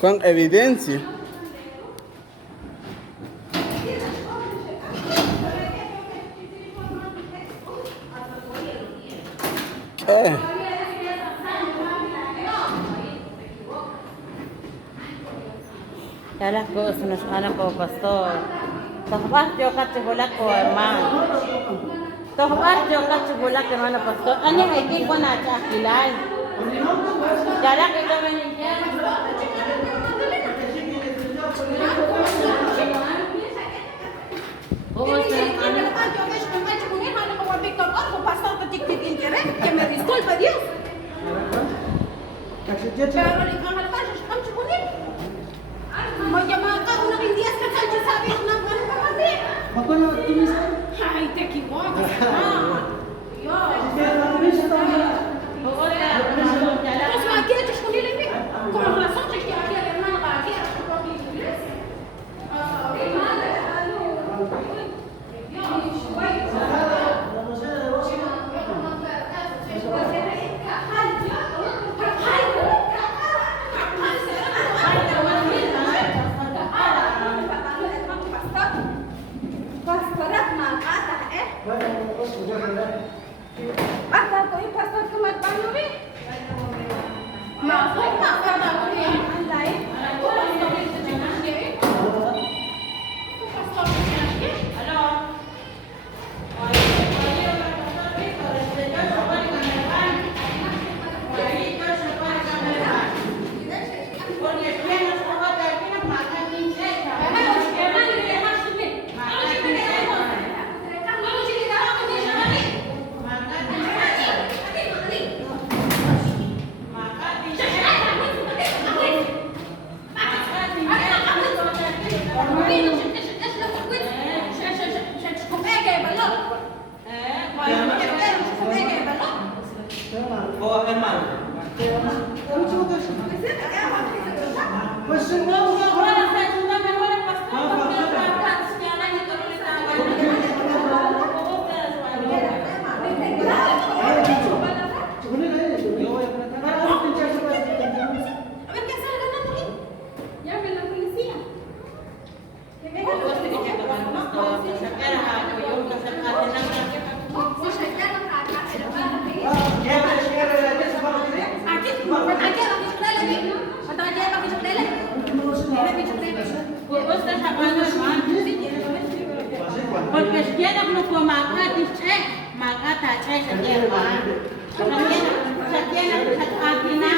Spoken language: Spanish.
Con evidencia. ¿Qué? Ya las cosas nos van a como pastor. Tohbah yo kachibula ko hermano. Tohbah yo kachibula ko hermano pastor. Ano ay di ko na chakilay. Dala kita menyiya. Oo sir. Que me disculpe Dios. Pero le digo, "Mal paso, ¿cómo se pone?" Mau llamar a una de días que salga sabe una mano para hacer. Ay, te equivocas. Pues ma aquí te escondí la vida. Con razón te quiero aquí la hermana para aquí a su propia iglesia. Pastor, kau ini pastor kemat bayu ni? Nah, kau tak pastor ni? Andai, kau pastor ni sejenak ni? Kau pastor ni sejenak ni? Hello. Porque si quieres no puedo magar, dice, magar ta che se quiere va. Se quiere aquí na.